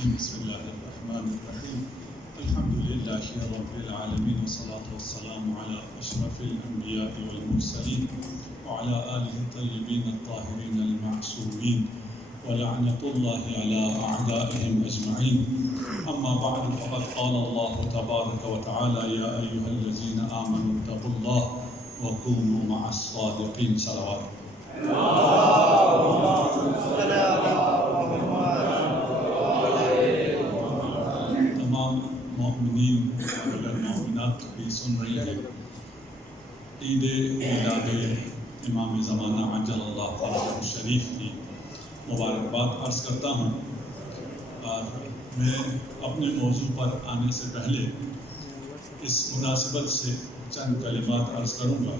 الرجيم بسم الله الرحمن الرحيم الحمد لله رب العالمين والصلاة والسلام على أشرف الأنبياء والمرسلين وعلى آله الطيبين الطاهرين المعصومين ولعنة الله على أعدائهم أجمعين أما بعد فقد قال الله تبارك وتعالى يا أيها الذين آمنوا اتقوا الله وكونوا مع الصادقين صلوات تمام مومنین اور اگر مومنات بھی سن رہی ہیں عید میلاد امام زمانہ عجل اللہ فرجہ الشریف کی مبارکباد عرض کرتا ہوں. اور میں اپنے موضوع پر آنے سے پہلے اس مناسبت سے چند کلمات عرض کروں گا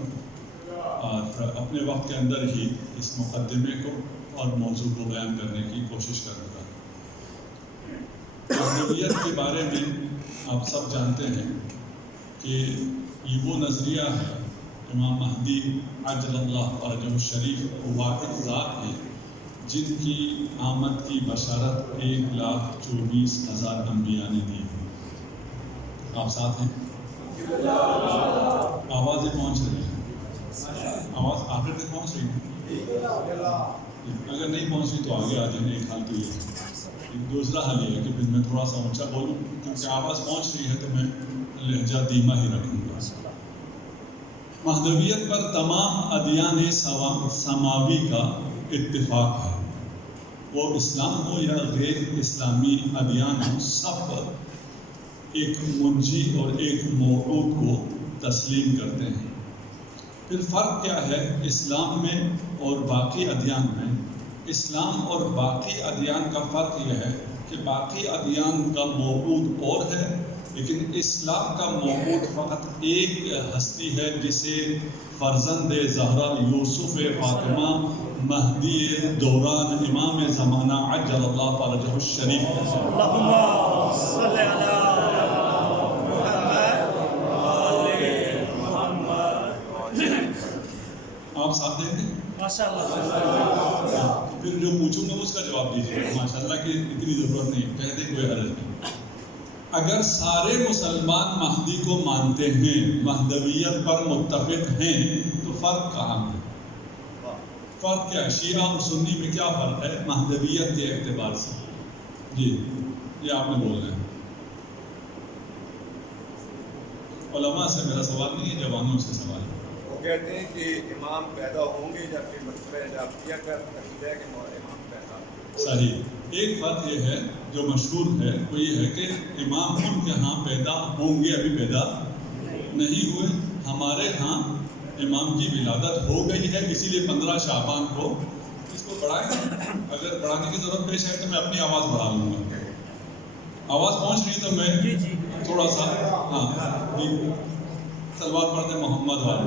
اور اپنے وقت کے اندر ہی اس مقدمے کو اور موضوع کو بیان کرنے کی کوشش کروں گا. مہدویت کے بارے میں آپ سب جانتے ہیں کہ یہ وہ نظریہ ہے امام مہدی عجل اللہ فرجہ الشریف واحد ذات ہے جن کی آمد کی بشارت 1,24,000 انبیاء نے دی ہے. آپ ساتھ ہیں؟ آوازیں پہنچ رہی ہیں؟ آواز آخر تک پہنچ رہی ہے؟ اگر نہیں پہنچ رہی تو آگے آ جائیں. ایک حال تو یہ ہے. دوسرا حل یہ ہے کہ پھر میں تھوڑا سا اونچا بولوں کیونکہ آواز پہنچ رہی ہے تو میں لہجہ دھیما ہی رکھوں گا. مہدویت پر تمام ادیان سماوی کا اتفاق ہے. وہ اسلام ہو یا غیر اسلامی ادیان ہو سب پر ایک منجی اور ایک موعود کو تسلیم کرتے ہیں. پھر فرق کیا ہے اسلام میں اور باقی ادیان میں؟ اسلام اور باقی ادیان کا فرق یہ ہے کہ باقی ادیان کا موعود اور ہے لیکن اسلام کا موعود فقط ایک ہستی ہے جسے فرزند زہرا یوسف فاطمہ مہدی دوران امام زمانہ عجل اللہ فرجہ الشریف اللہم صلی علی محمد. آپ ساتھ دیں گے؟ ماشاءاللہ. پھر جو پوچھوں گا اس کا جواب دیجیے. ماشاءاللہ کی اتنی ضرورت نہیں، کہہ دیں کوئی حرج نہیں. اگر سارے مسلمان مہدی کو مانتے ہیں، مہدویت پر متفق ہیں، تو فرق کہاں ہے؟ فرق کیا ہے؟ شیعہ اور سنی میں کیا فرق ہے مہدویت کے اعتبار سے؟ جی یہ آپ نے بولنا ہے. علماء سے میرا سوال نہیں ہے، جوانوں سے سوال ہے. وہ کہتے ہیں کہ امام پیدا ہوں گے جب کہ مسئلہ جعفریہ کا عقیدہ ہے کہ امام پیدا ہوں. صحیح. ایک بات یہ ہے جو مشہور ہے وہ یہ ہے کہ امام ان کے ہاں پیدا ہوں گے، ابھی پیدا نہیں ہوئے. ہمارے ہاں امام کی ولادت ہو گئی ہے، اسی لیے 15 شعبان کو اس کو بڑھائیں. اگر بڑھانے کی ضرورت پیش ہے تو میں اپنی آواز بڑھا لوں گا. آواز پہنچ رہی ہے تو میں تھوڑا سا ہاں جی صلوات پڑھتے محمد والے.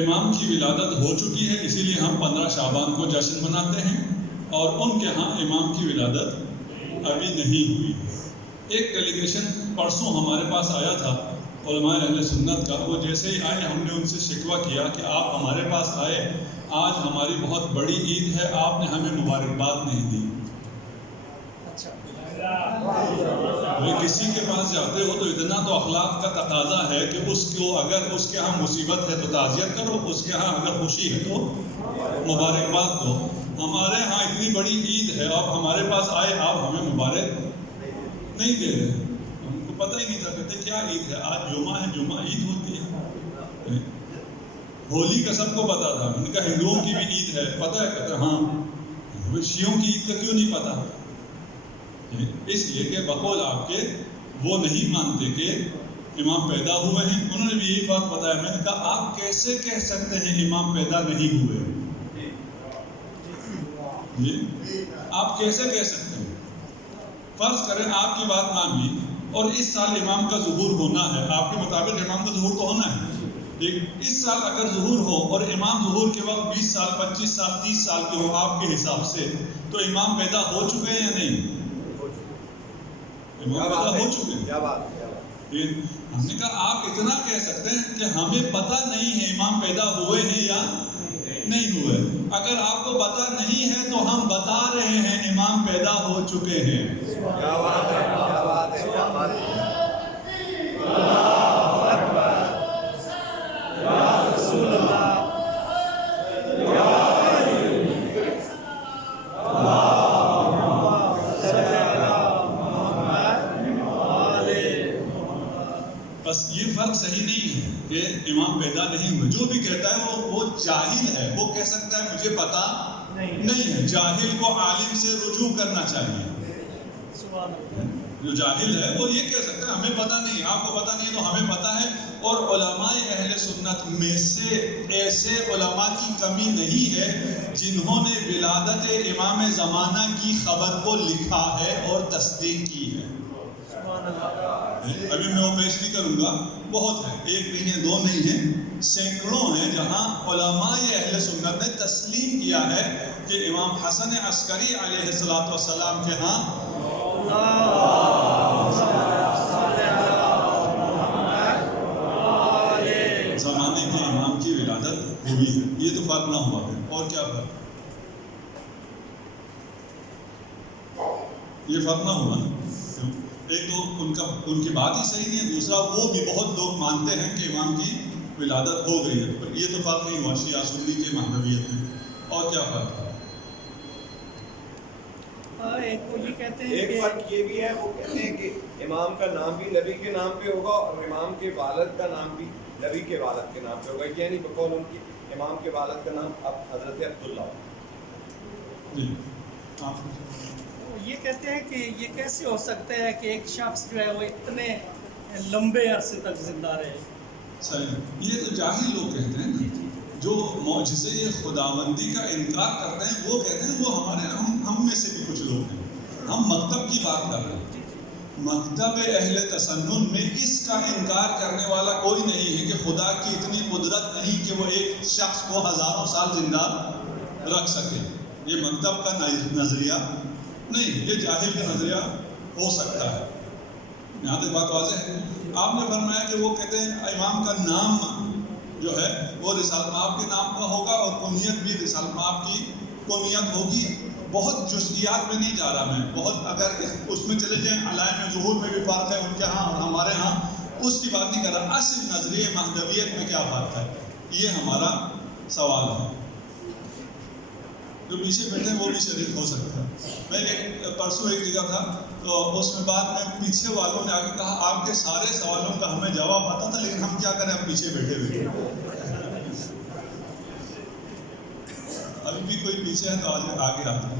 امام کی ولادت ہو چکی ہے اسی لیے ہم 15 شعبان کو جشن مناتے ہیں اور ان کے ہاں امام کی ولادت ابھی نہیں ہوئی. ایک ڈیلیگیشن پرسوں ہمارے پاس آیا تھا علماء اہل سنت کا. وہ جیسے ہی آئے ہم نے ان سے شکوہ کیا کہ آپ ہمارے پاس آئے، آج ہماری بہت بڑی عید ہے، آپ نے ہمیں مبارکباد نہیں دی. کسی کے پاس جاتے ہو تو اتنا تو اخلاق کا تقاضا ہے کہ اس کو اگر اس کے ہاں مصیبت ہے تو تعزیت کرو، اس کے ہاں اگر خوشی ہے تو مبارکباد دو. ہمارے ہاں اتنی بڑی عید ہے، آپ ہمارے پاس آئے، آپ ہمیں مبارک نہیں دے رہے. ہم کو پتہ ہی نہیں تھا. کہتے کیا عید ہے؟ آج جمعہ ہے، جمعہ عید ہوتی ہے. ہولی کا سب کو پتا تھا. ان کا ہندوؤں کی بھی عید ہے، پتہ ہے؟ کہتے ہاں. شیعوں کی عید کا کیوں نہیں پتا؟ اس لیے کہ بقول آپ کے وہ نہیں مانتے کہ امام پیدا ہوئے ہیں. انہوں نے بھی یہی بات بتایا. میں نے کہا آپ کیسے کہہ سکتے ہیں امام پیدا نہیں ہوئے؟ جی آپ کیسے کہہ سکتے ہیں؟ فرض کریں آپ کی بات مان لی اور اس سال امام کا ظہور ہونا ہے. آپ کے مطابق امام کا ظہور تو ہونا ہے. اس سال اگر ظہور ہو اور امام ظہور کے وقت 20 سال 25 سال 30 سال کے ہو آپ کے حساب سے، تو امام پیدا ہو چکے ہیں یا نہیں؟ امام پیدا ہو چکے ہیں. ہم نے کہا آپ اتنا کہہ سکتے ہیں کہ ہمیں پتہ نہیں ہے امام پیدا ہوئے ہیں یا نہیں ہوئے. اگر آپ کو پتہ نہیں ہے تو ہم بتا رہے ہیں امام پیدا ہو چکے ہیں. کیا بات ہے، کیا بات ہے، کیا بات ہے. رسول اللہ. بس یہ فرق صحیح نہیں ہے کہ امام پیدا نہیں ہوئے. جو بھی کہتا ہے وہ جاہل ہے. وہ کہہ سکتا ہے مجھے پتا نہیں ہے. جاہل کو عالم سے رجوع کرنا چاہیے. جو جاہل ہے وہ یہ کہہ سکتا ہے ہمیں پتا نہیں. آپ کو پتا نہیں ہے تو ہمیں پتا ہے. اور علماء اہل سنت میں سے ایسے علماء کی کمی نہیں ہے جنہوں نے ولادت امام زمانہ کی خبر کو لکھا ہے اور تصدیق کی ہے. ابھی میں وہ پیش نہیں کروں گا. بہت ہے، ایک نہیں ہے، دو نہیں ہے، سینکڑوں ہیں جہاں علماء اہل سنت نے تسلیم کیا ہے کہ امام حسن عسکری علیہ السلام کے ہاں زمانے کے امام کی ولادت ہوئی ہے. یہ تو فرق نہ ہوا ہے. اور کیا فرق؟ یہ فرق نہ ہوا. ایک تو ان کی بات ہی صحیح نہیں ہے. دوسرا وہ بھی بہت لوگ مانتے ہیں کہ امام کی ولادت ہو گئی ہے. پر یہ تو فرق نہیں ہوا شیعہ سنی کے مہدویت میں. اور کیا فرق ہے؟ ایک وہ یہ کہتے ہیں ایک کہ فرق یہ بھی ہے، وہ کہتے ہیں کہ امام کا نام بھی نبی کے نام پہ ہوگا اور امام کے والد کا نام بھی نبی کے والد کے نام پہ ہوگا. یعنی بقول ان کی امام کے والد کا نام اب حضرت عبداللہ. جی یہ کہتے ہیں کہ یہ کیسے ہو سکتا ہے کہ ایک شخص جو ہے وہ اتنے لمبے عرصے تک زندہ رہے. صحیح. یہ تو جاہل لوگ کہتے ہیں نا، جو معجزے یہ خداوندی کا انکار کرتے ہیں وہ کہتے ہیں وہ ہمارے ہم میں سے بھی کچھ لوگ ہیں. ہم مکتب کی بات کر رہے ہیں. مکتب اہل تسنن میں اس کا انکار کرنے والا کوئی نہیں ہے کہ خدا کی اتنی قدرت نہیں کہ وہ ایک شخص کو ہزاروں سال زندہ رکھ سکے. یہ مکتب کا نظریہ نہیں، یہ جاہل کا نظریہ ہو سکتا ہے. یہاں تک بات واضح ہے. آپ نے فرمایا کہ وہ کہتے ہیں امام کا نام جو ہے وہ رسالت مآب کے نام کا ہوگا اور کنیت بھی رسالت مآب کی کنیت ہوگی. بہت جزئیات میں نہیں جا رہا میں. بہت اگر اس میں چلے جائیں علائم ظہور میں بھی فرق ہے ان کے ہاں اور ہمارے ہاں، اس کی بات نہیں کر رہا. اصل نظریہ مہدویت میں کیا فرق ہے یہ ہمارا سوال ہے. جو پیچھے بیٹھے ہیں وہ بھی شریک ہو سکتا ہے. میں پرسوں ایک جگہ تھا تو اس میں بعد میں پیچھے والوں نے آگے کہا آپ کے سارے سوالوں کا ہمیں جواب آتا تھا لیکن ہم کیا کریں اب پیچھے بیٹھے. ابھی بھی کوئی پیچھے ہے تو آگے آتا ہے.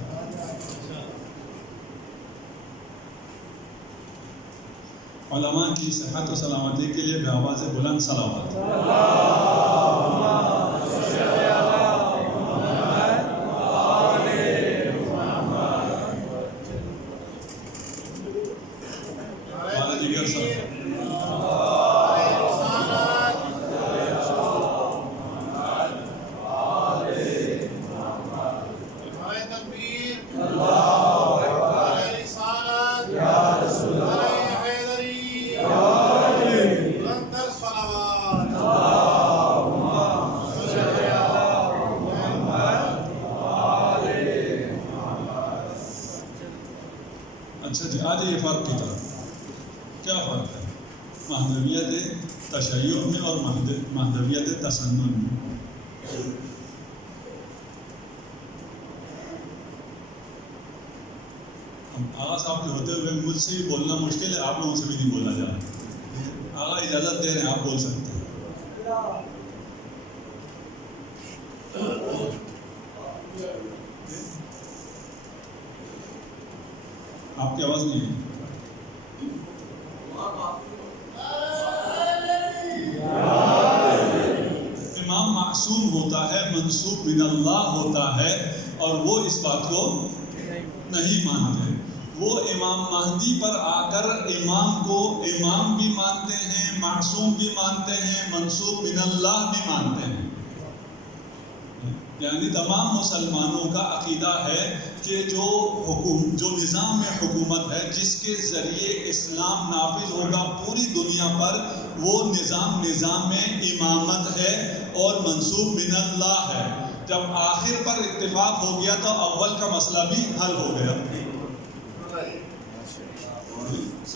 علماء کی صحت و سلامتی کے لیے بے آواز بلند صلوات. اچھا جی، آج یہ فرق کی طرف کیا فرق ہے مہدویت تشیع میں اور مہدویت تسنن میں؟ آغا صاحب کے ہوتے ہوئے مجھ سے بھی بولنا مشکل ہے، آپ لوگوں سے بھی نہیں بولا جا رہا. آغا اجازت دے رہے ہیں، آپ بول سکتے ہیں. آپ کی آواز نہیں ہے. امام معصوم ہوتا ہے، منسوب من اللہ ہوتا ہے اور وہ اس بات کو نہیں مانتے. وہ امام مہدی پر آ کر امام کو امام بھی مانتے ہیں، معصوم بھی مانتے ہیں، منسوب من اللہ بھی مانتے ہیں. یعنی تمام مسلمانوں کا عقیدہ ہے کہ جو نظام حکومت ہے جس کے ذریعے اسلام نافذ ہوگا پوری دنیا پر، وہ نظام امامت ہے اور منسوب من اللہ ہے۔ جب آخر پر اتفاق ہو گیا تو اول کا مسئلہ بھی حل ہو گیا،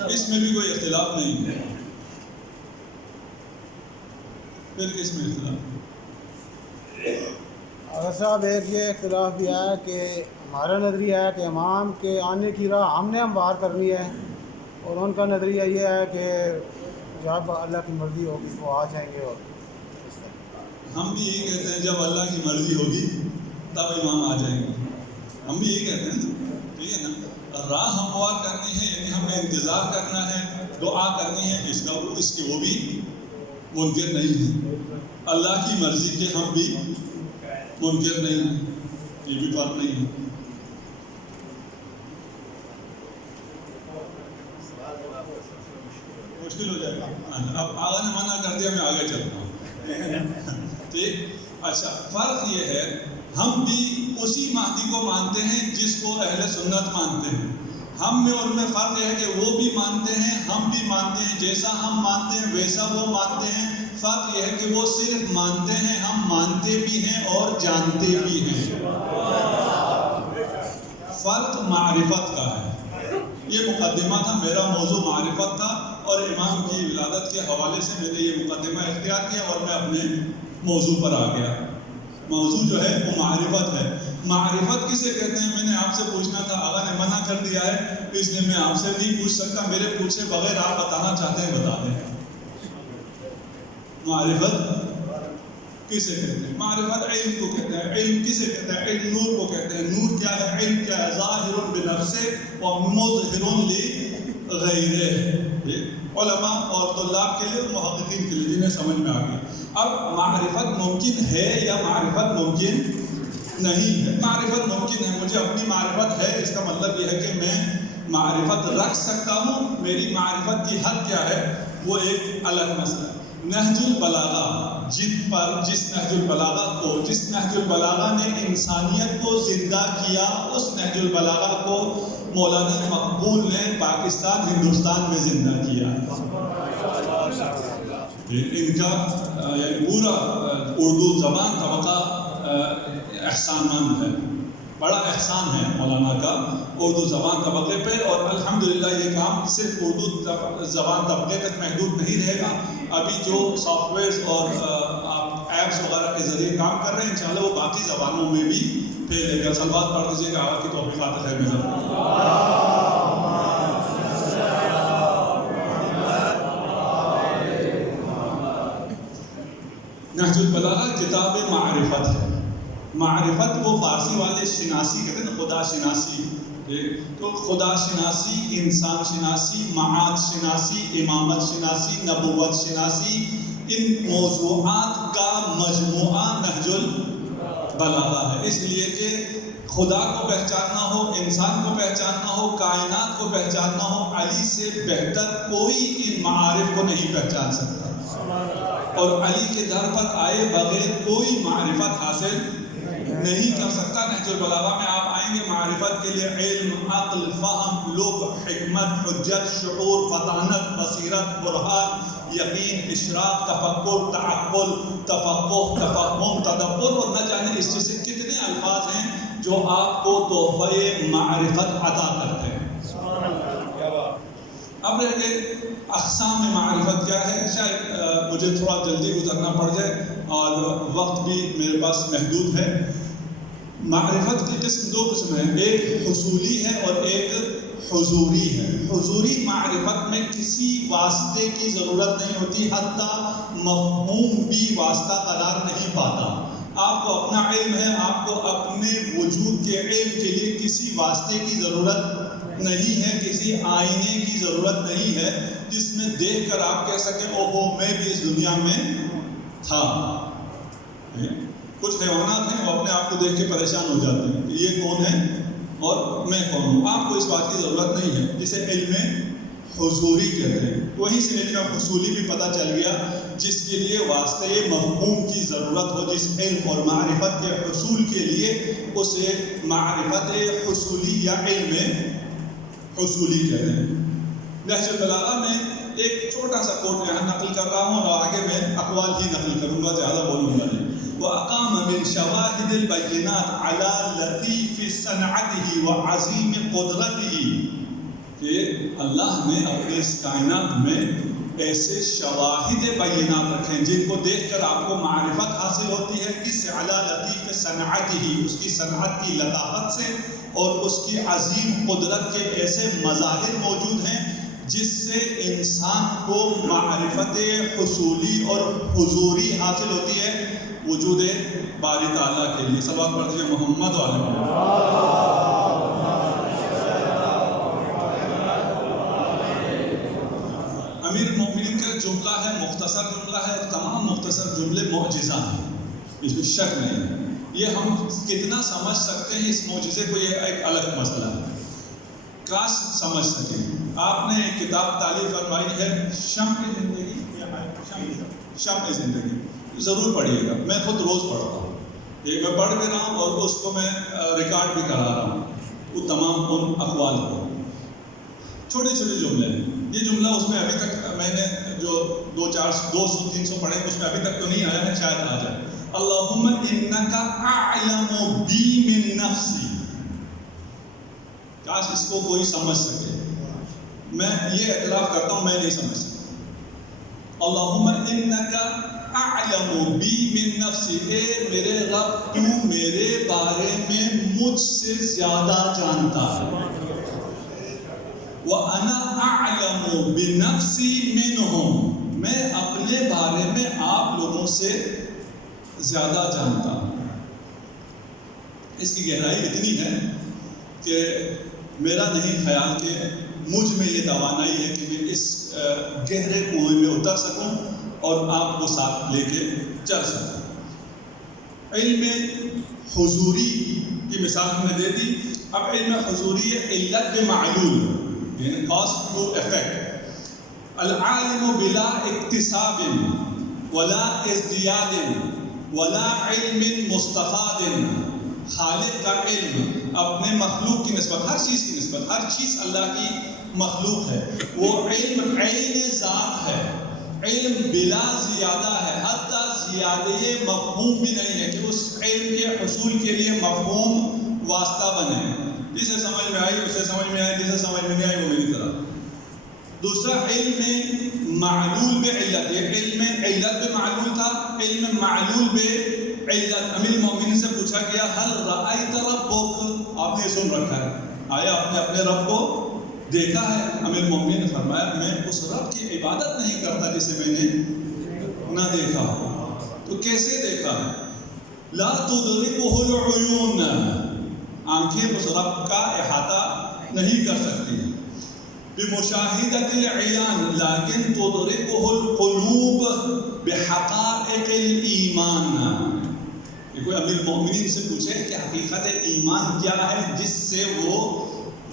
اس میں بھی کوئی اختلاف نہیں ہے۔ پھر کس میں اختلاف؟ اگر صاحب ایک یہ اختلاف بھی ہے کہ ہمارا نظریہ ہے کہ امام کے آنے کی راہ ہم نے ہموار کرنی ہے، اور ان کا نظریہ یہ ہے کہ جب اللہ کی مرضی ہوگی وہ آ جائیں گے۔ اور اس طرح ہم بھی یہی کہتے ہیں جب اللہ کی مرضی ہوگی تب امام آ جائیں گے، ہم بھی یہی کہتے ہیں، ٹھیک ہے نا۔ راہ ہموار کرنی ہے یعنی ہمیں انتظار کرنا ہے، دعا کرنی ہے، اس کے وہ بھی منکر نہیں ہے۔ اللہ کی مرضی کے ہم بھی منکر نہیں ہیں، یہ بھی فرق نہیں ہے۔ مشکل ہو جائے گا، اب آگے نے منع کر دیا، میں آگے چلتا ہوں، ٹھیک۔ اچھا، فرق یہ ہے ہم بھی اسی مہدی کو مانتے ہیں جس کو اہل سنت مانتے ہیں۔ ہم میں اور میں فرق یہ ہے کہ وہ بھی مانتے ہیں، ہم بھی مانتے ہیں، جیسا ہم مانتے ہیں ویسا وہ مانتے ہیں۔ فرق یہ ہے کہ وہ صرف مانتے ہیں، ہم مانتے بھی ہیں اور جانتے بھی ہیں۔ فرق معرفت کا ہے۔ یہ مقدمہ تھا، میرا موضوع معرفت تھا، اور امام کی ولادت کے حوالے سے میں نے یہ مقدمہ اختیار کیا اور میں اپنے موضوع پر آ گیا۔ موضوع جو ہے وہ معرفت ہے۔ معرفت کسے کہتے ہیں میں نے آپ سے پوچھنا تھا، آقا نے منع کر دیا ہے، اس لیے میں آپ سے نہیں پوچھ سکتا، میرے پوچھے بغیر آپ بتانا چاہتے ہیں بتا دیں۔ معرفت کسے کہتے ہیں؟ معرفت علم کو کہتے ہیں۔ علم کسے کہتے ہیں؟ علم نور کو کہتے ہیں۔ نور کیا ہے؟ علم کیا ہے؟ ظاہر بنفسہ و مظہر لغیرہ۔ علماء اور طلاب کے لیے اور محققین کے لیے، جنہیں سمجھ میں آ گیا۔ اب معرفت ممکن ہے یا معرفت ممکن نہیں ہے؟ معرفت ممکن ہے، مجھے اپنی معرفت ہے، اس کا مطلب یہ ہے کہ میں معرفت رکھ سکتا ہوں۔ میری معرفت کی حد کیا ہے وہ ایک الگ مسئلہ ہے۔ نہج البلاغہ، جس نہج البلاغہ نے انسانیت کو زندہ کیا، اس نہج البلاغہ کو مولانا مقبول نے پاکستان ہندوستان میں زندہ کیا۔ ان کا یعنی پورا اردو زبان طبقہ احسان مند ہے، بڑا احسان ہے مولانا کا اردو زبان طبقے پہ، اور الحمدللہ یہ کام صرف اردو زبان طبقے تک محدود نہیں رہے گا۔ ابھی جو سافٹ ویئرز اور آپ ایپس وغیرہ کے ذریعے کام کر رہے ہیں، انشاءاللہ وہ باقی زبانوں میں بھی پھیلے گا۔ صلوات پڑھ دیجیے گا، آقا کی توفیقات خیر میں نہج البلاغہ کتاب معرفت ہے۔ معرفت وہ فارسی والے شناسی کہتے ہیں نا، خدا شناسی، تو خدا شناسی، انسان شناسی، معاد شناسی، امامت شناسی، نبوت شناسی، ان موضوعات کا مجموعہ نہج البلاغہ ہے۔ اس لیے کہ خدا کو پہچاننا ہو، انسان کو پہچاننا ہو، کائنات کو پہچاننا ہو، علی سے بہتر کوئی ان معارف کو نہیں پہچان سکتا، اور علی کے در پر آئے بغیر کوئی معرفت حاصل نہیں کر سکتا۔ نہج البلاغہ میں آپ آئیں گے معرفت کے لیے علم، عقل، فہم، لب، حکمت، حجت، شعور، فطانت، بصیرت، برہان، یقین، اشراق، تفکر، تعقل، تفقہ، تفہم، تدبر، اور نہ جانے اس جیسے کتنے الفاظ ہیں جو آپ کو تحفہ معرفت عطا کرتے ہیں۔ اب رہ گئے اقسام معرفت کیا ہے۔ شاید مجھے تھوڑا جلدی گزرنا پڑ جائے اور وقت بھی میرے پاس محدود ہے۔ معرفت کی دو قسم ہیں، ایک حصولی ہے اور ایک حضوری ہے۔ حضوری معرفت میں کسی واسطے کی ضرورت نہیں ہوتی، حتیٰ مفہوم بھی واسطہ قرار نہیں پاتا۔ آپ کو اپنا علم ہے، آپ کو اپنے وجود کے علم کے لیے کسی واسطے کی ضرورت نہیں ہے، کسی آئینے کی ضرورت نہیں ہے جس میں دیکھ کر آپ کہہ سکیں اوہو میں بھی اس دنیا میں تھا۔ کچھ حیوانات ہیں وہ اپنے آپ کو دیکھ کے پریشان ہو جاتے ہیں کہ یہ کون ہے اور میں کون ہوں۔ آپ کو اس بات کی ضرورت نہیں ہے، جسے علم حضوری کہتے ہیں۔ وہیں سے علم حصولی بھی پتہ چل گیا، جس کے لیے واسطے مفہوم کی ضرورت ہو، جس علم اور معرفت کے حصول کے لیے اسے معرفت حصولی یا علم حصولی کہتے ہیں۔ نہج البلاغہ میں ایک چھوٹا سا کوٹ یہاں نقل کر رہا ہوں اور آگے میں اقوال ہی نقل کروں گا، زیادہ بولوں گا نہیں۔ وَأَقَامَ مِنْ شَوَاهِدِ الْبَيِّنَاتِ عَلَى لَطِيفِ صَنْعَتِهِ وَعَظِيمِ قُدْرَتِهِ، کہ اللہ نے اپنے اس کائنات میں ایسے شواہد بینات رکھے ہیں جن کو دیکھ کر آپ کو معرفت حاصل ہوتی ہے، اس سے عَلَى لَطِيفِ صَنْعَتِهِ، اس کی صنعت کی لطافت سے، اور اس کی عظیم قدرت کے ایسے مظاہر موجود ہیں جس سے انسان کو معرفت حصولی اور حضوری حاصل ہوتی ہے وجود باری تعالیٰ کے لیے۔ صلوات پڑھتے ہیں محمد و علیہ وسلم۔ امیر المومنین کا جملہ ہے، مختصر جملہ ہے، تمام مختصر جملے معجزہ ہیں، اس میں شک نہیں ہے۔ یہ ہم کتنا سمجھ سکتے ہیں اس معجزے کو، یہ ایک الگ مسئلہ ہے، کاش سمجھ سکیں۔ آپ نے ایک کتاب تعلیف فرمائی ہے شمع زندگی، شمع زندگی، ضرور پڑھیے گا، میں خود روز پڑھتا ہوں، یہ میں پڑھ بھی رہا ہوں اور اس کو میں ریکارڈ بھی کرا رہا ہوں، وہ تمام ان اقوال کو، چھوٹے چھوٹے جملے ہیں۔ یہ جملہ اس میں ابھی تک میں نے جو 200-300 پڑھے اس میں ابھی تک تو نہیں آیا ہے، شاید آ جائے۔ اللہم انک اعلم بی من نفسی، کاش اس کو کوئی سمجھ سکے، میں یہ اعتراف کرتا ہوں میں نہیں سمجھ سکتا۔ اللہم انک اعلم بی من نفسی، اے میرے رب تو میرے بارے میں مجھ سے زیادہ جانتا ہے۔ وَأَنَا أَعْلَمُ بِنَفْسِي مِنْهُمْ، میں اپنے بارے میں آپ لوگوں سے زیادہ جانتا ہوں۔ اس کی گہرائی اتنی ہے کہ میرا نہیں خیال کہ مجھ میں یہ توانائی ہے کہ میں اس گہرے کنویں میں اتر سکوں اور آپ کو ساتھ لے کے چل سکوں۔ علم حضوری کی مثال ہم نے دے دی، اب علم حضوری علت بمعلول، یعنی cause to effect۔ العالم بلا اکتساب ولا ازدیاد ولا علم مستفاد، خالق کا علم اپنے مخلوق کی نسبت، ہر چیز کی نسبت، ہر چیز اللہ کی مخلوق ہے، وہ علم عین ذات ہے، علم بلا زیادہ ہے، حتیٰ زیادہ مفہوم بھی نہیں ہے کہ اس علم کے حصول کے لیے مفہوم واسطہ بنے، جسے سمجھ میں آئی اسے سمجھ میں آئی، جسے سمجھ میں نہیں آئی وہ میری طرح۔ دوسرا علم معلول بے علت، یہ علم علت بے معلول تھا، علم معلول بے علت۔ امیر المومنین سے پوچھا گیا حل رأیت ربک، آپ نے سن رکھا ہے، آیا آپ نے اپنے رب کو دیکھا ہے؟ امیر المومنین نے فرمایا میں اس رب کی عبادت نہیں کرتا جسے میں نے نہ دیکھا ہو۔ تو کیسے دیکھا ہے؟ لا تدرکہ العیون، آنکھیں اس رب کا احاطہ نہیں کر سکتی۔ بمشاہدۃ العیان لیکن تدرکہ القلوب بحقائق الایمان، کہ کوئی امیر المومنین سے پوچھے کہ حقیقت ایمان کیا ہے جس سے وہ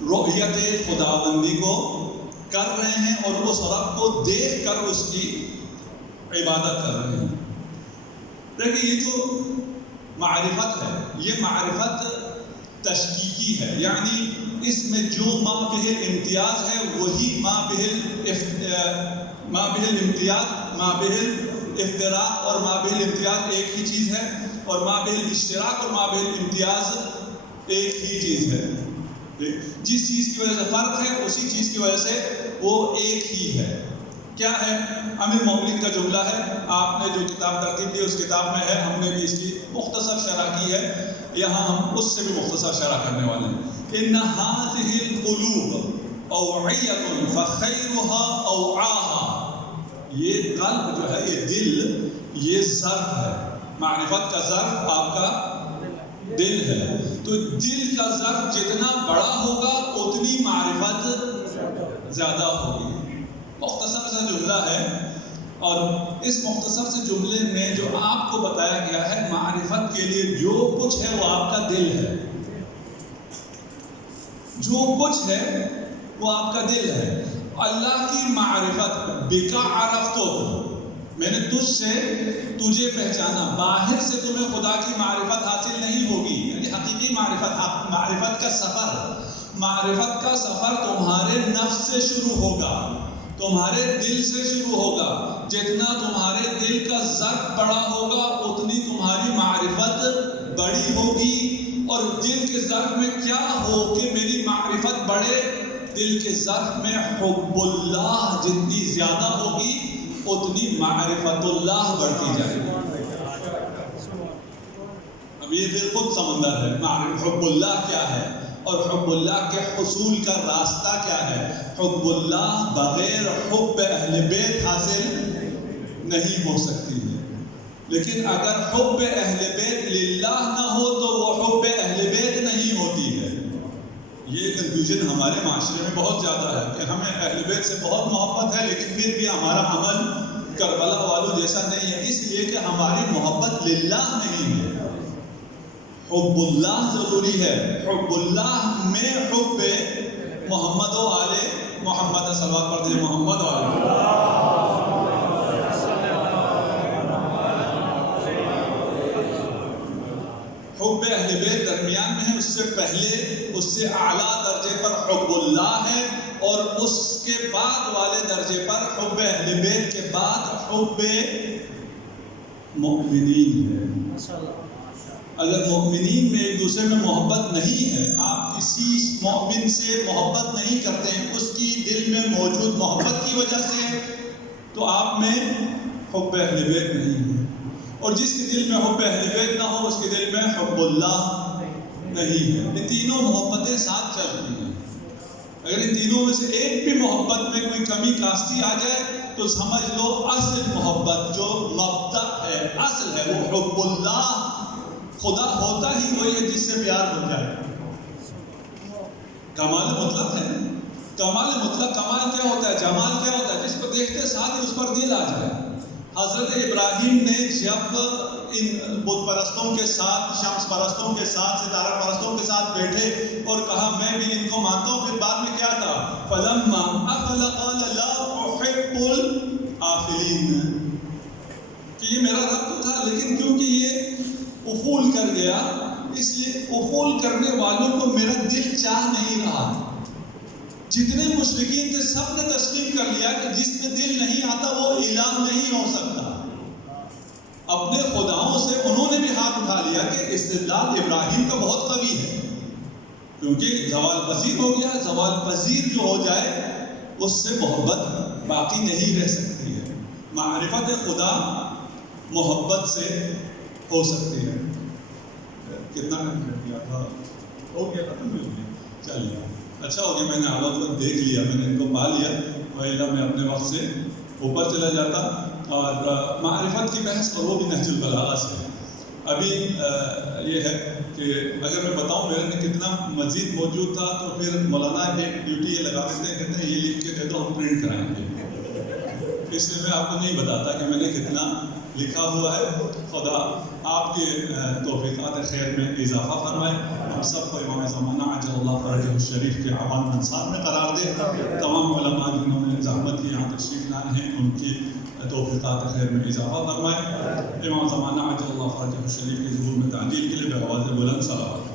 رؤیت خداوندی کو کر رہے ہیں اور اس رب کو دیکھ کر اس کی عبادت کر رہے ہیں۔ دیکھیں یہ جو معرفت ہے یہ معرفت تشکیکی ہے، یعنی اس میں جو ما بہ امتیاز ہے وہی ما بہ امتیاز، ما بہ افتراق اور ما بہ امتیاز ایک ہی چیز ہے، اور ما بہ اشتراک اور ما بہ امتیاز ایک ہی چیز ہے۔ جس چیز کی وجہ سے فرق ہے اسی چیز کی وجہ سے وہ ایک ہی ہے۔ کیا ہے؟ امیر المومنین کا جملہ ہے، آپ نے جو کتاب ترتیب دی اس کتاب میں ہے، ہم نے بھی اس کی مختصر شرح کی ہے، یہاں ہم اس سے بھی مختصر شرح کرنے والے ہیں۔ ان هذه القلوب اوعیۃ فخیرها اوعاها، یہ قلب جو ہے یہ دل یہ ظرف ہے، معرفت کا ظرف آپ کا دل ہے، تو دل کا ظرف جتنا بڑا ہوگا اتنی معرفت زیادہ ہوگی۔ مختصر سا جملہ ہے، اور اس مختصر سے جملے میں جو آپ کو بتایا گیا ہے معرفت کے لیے جو کچھ ہے وہ آپ کا دل ہے، جو کچھ ہے وہ آپ کا دل ہے، اللہ کی معرفت، بکا عرفتو، میں نے تجھ سے تجھے پہچانا، باہر سے تمہیں خدا کی معرفت حاصل نہیں ہوگی، یعنی حقیقی معرفت، معرفت کا سفر تمہارے نفس سے شروع ہوگا، تمہارے دل سے شروع ہوگا، جتنا تمہارے دل کا ظرف بڑا ہوگا اتنی تمہاری معرفت بڑی ہوگی، اور دل کے ظرف میں کیا ہو کہ میری معرفت بڑھے، دل کے ظرف میں حب اللہ جتنی زیادہ ہوگی اتنی معرفت اللہ بڑھتی جائے گی۔ اب یہ پھر خود سمندر ہے، حب اللہ کیا ہے اور حب اللہ کے حصول کا راستہ کیا ہے۔ حب اللہ بغیر حب اہل بیت حاصل نہیں ہو سکتی ہے، لیکن اگر حب اہل بیت للہ نہ ہو تو وہ حب اہل بیت نہیں ہوتی ہے۔ یہ کنفیوژن ہمارے معاشرے میں بہت زیادہ ہے کہ ہمیں اہل بیت سے بہت محبت ہے لیکن پھر بھی ہمارا عمل کربلا والوں جیسا نہیں ہے، اس لیے کہ ہماری محبت للہ نہیں ہے، حب اللہ ضروری ہے۔ حب اللہ میں حب محمد و آل محمد، صلوات پڑھ دیجیے، محمد و آل حب اہل بیت درمیان میں ہے، اس سے پہلے اس سے اعلیٰ درجے پر حب اللہ ہے، اور اس کے بعد والے درجے پر حب اہل بیت کے بعد حب مؤمنین ہے۔ اگر مؤمنین میں ایک دوسرے میں محبت نہیں ہے، آپ کسی مومن سے محبت نہیں کرتے ہیں اس کی دل میں موجود محبت کی وجہ سے، تو آپ میں حب اہل بیت نہیں ہے، اور جس کے دل میں حب اہل بیت نہ ہو اس کے دل میں حب اللہ نہیں ہے۔ یہ تینوں محبتیں ساتھ چلتی ہیں، اگر ان تینوں میں سے ایک بھی محبت میں کوئی کمی کاستی آ جائے تو سمجھ لو اصل محبت جو مبدأ ہے، اصل ہے، وہ حب اللہ، خدا ہوتا ہی وہی ہے جس سے پیار ہو جائے۔ کمال مطلق ہے، کمال مطلق، کمال کیا ہوتا ہے، جمال کیا ہوتا ہے، جس کو دیکھتے ساتھ ہی اس پر دل آ جائے۔ حضرت ابراہیم نے جب ان بت پرستوں کے ساتھ، شمس پرستوں کے ساتھ، ستارہ پرستوں کے ساتھ بیٹھے اور کہا میں بھی ان کو مانتا ہوں، پھر بعد میں کیا کہا، فَلَمَّا أَفْلَ قَالَ لَا أُحِبُّ الْآفِلِينَ، کہ یہ میرا رب تو تھا لیکن کیونکہ یہ افول کر گیا، اس لیے افول کرنے والوں کو میرا دل چاہ نہیں رہا۔ جتنے مشرکین تھے سب نے تسلیم کر لیا کہ جس میں دل نہیں آتا وہ الہ نہیں ہو سکتا۔ اپنے خداؤں سے انہوں نے بھی ہاتھ اٹھا لیا کہ استدلال ابراہیم کا بہت قوی ہے، کیونکہ زوال پذیر ہو گیا، زوال پذیر جو ہو جائے اس سے محبت باقی نہیں رہ سکتی ہے۔ معرفت خدا محبت سے ہو سکتی ہے۔ کتنا کیا تھا، ہو گیا ختم ہو گیا، چلیے اچھا ہو گیا، میں نے آواز دیکھ لیا، میں نے ان کو پا لیا، وَإِلَّا میں اپنے وقت سے اوپر چلا جاتا۔ اور معرفت کی بحث، اور وہ بھی نہج البلاغہ سے۔ ابھی یہ ہے کہ اگر میں بتاؤں میرے نے کتنا مزید موجود تھا تو پھر مولانا ایک ڈیوٹی یہ لگا دیتے ہیں، کہتے ہیں یہ لکھ کے دے دو ہم پرنٹ کرائیں گے، اس لیے میں آپ کو نہیں بتاتا کہ میں نے کتنا لکھا ہوا ہے۔ خدا آپ کے توفیقات خیر میں اضافہ فرمائے، ہم سب کو امام زمانہ عجل اللہ فرجہ الشریف کے عوام انصار میں قرار دے۔ تمام علماء جنہوں نے زحمت کی یہاں تشریف لائے ہیں ان کی توفیقات خیر میں اضافہ فرمائے۔ امام زمانہ عجل اللہ فرجہ الشریف کے ظہور میں تعجیل کے لیے بآواز بلند صلوات۔